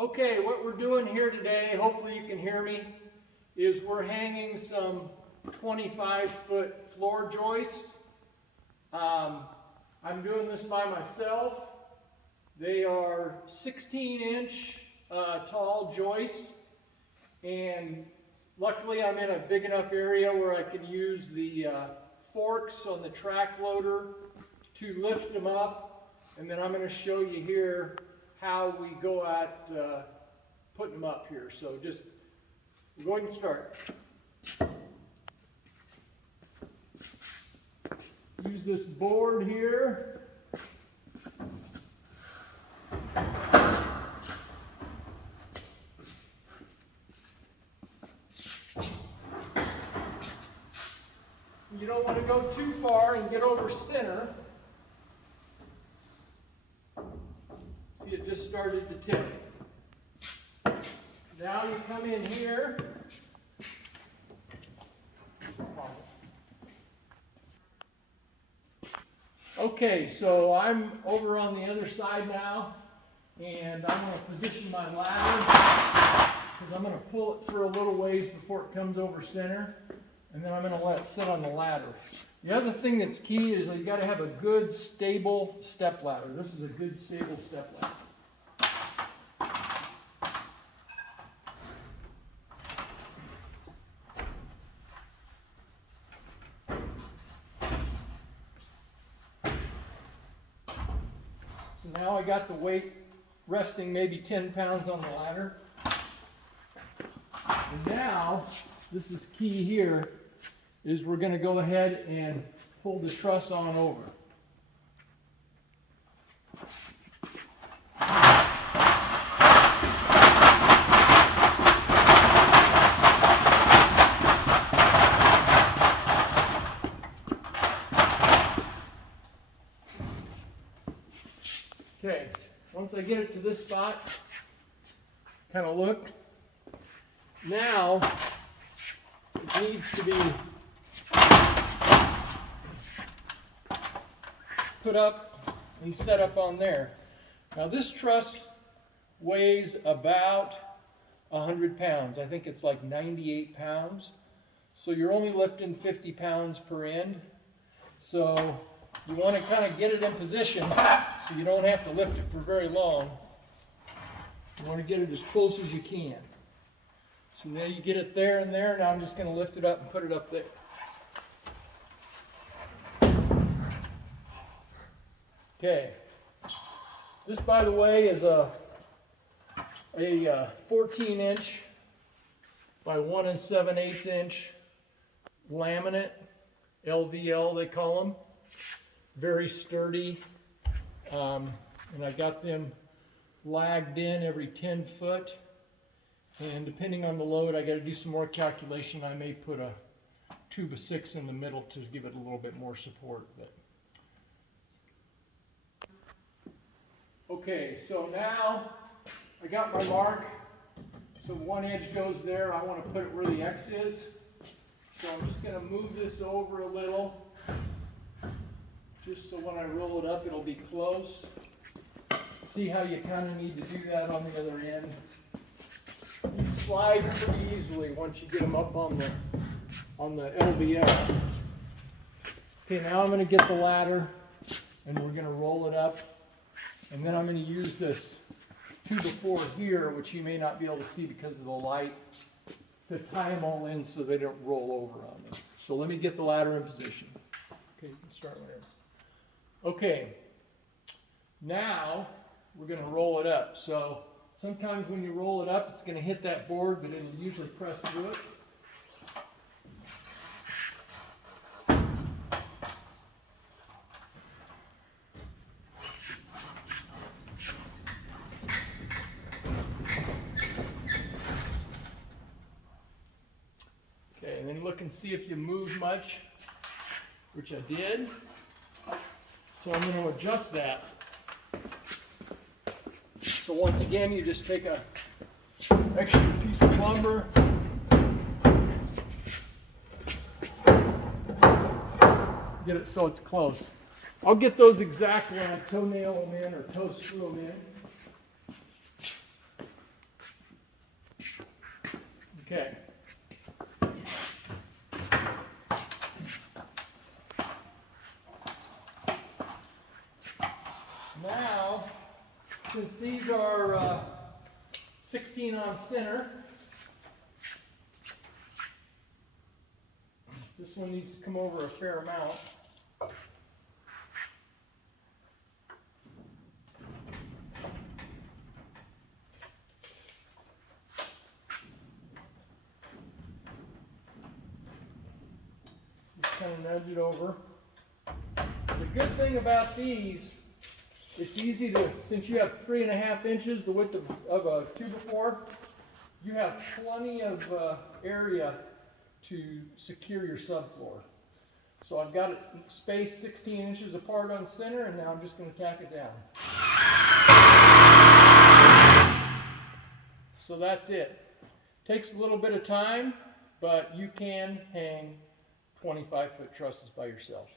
Okay, what we're doing here today, hopefully you can hear me, is we're hanging some 25-foot floor joists. I'm doing this by myself. They are 16-inch tall joists, and luckily I'm in a big enough area where I can use the forks on the track loader to lift them up, and then I'm going to show you here how we go at putting them up here. So just go ahead and start. Use this board here. You don't want to go too far and get over center. See, it just started to tip. Now you come in here. Okay, so I'm over on the other side now, and I'm going to position my ladder because I'm going to pull it through a little ways before it comes over center, and then I'm going to let it sit on the ladder. The other thing that's key is that you got to have a good stable step ladder. This is a good stable step ladder. So now I got the weight resting maybe 10 pounds on the ladder. And now, this is key here, is we're going to go ahead and pull the truss on over. Okay, once I get it to this spot, kind of look, now it needs to be put up and set up on there. Now this truss weighs about 100 pounds. I think it's like 98 pounds. So you're only lifting 50 pounds per end. So you want to kind of get it in position so you don't have to lift it for very long. You want to get it as close as you can. So now you get it there and there. Now I'm just going to lift it up and put it up there. Okay. This, by the way, is a 14-inch by 1 7/8 inch laminate, LVL they call them. Very sturdy, and I got them lagged in every 10 foot, and depending on the load I got to do some more calculation. I may put a tube of 6 in the middle to give it a little bit more support. But okay, so now I got my mark, so one edge goes there. I want to put it where the X is, so I'm just going to move this over a little, just so when I roll it up it'll be close. See how you kind of need to do that on the other end. These slide pretty easily once you get them up on the LVL. Okay, now I'm going to get the ladder and we're going to roll it up, and then I'm going to use this 2x4 here, which you may not be able to see because of the light, to tie them all in so they don't roll over on me. So let me get the ladder in position. Okay, you can start whenever. Okay, now we're going to roll it up. So sometimes when you roll it up, it's going to hit that board, but it'll usually press through it. Okay, and then look and see if you move much, which I did. So I'm going to adjust that. So once again, you just take a extra piece of lumber, get it so it's close. I'll get those exact when I toenail them in or toe screw them in. Okay. Now, since these are 16 on center, this one needs to come over a fair amount. Just kind of nudge it over. The good thing about these, it's easy to, since you have 3.5 inches, the width of a 2x4, you have plenty of area to secure your subfloor. So I've got it spaced 16 inches apart on center, and now I'm just going to tack it down. So that's it. Takes a little bit of time, but you can hang 25-foot trusses by yourself.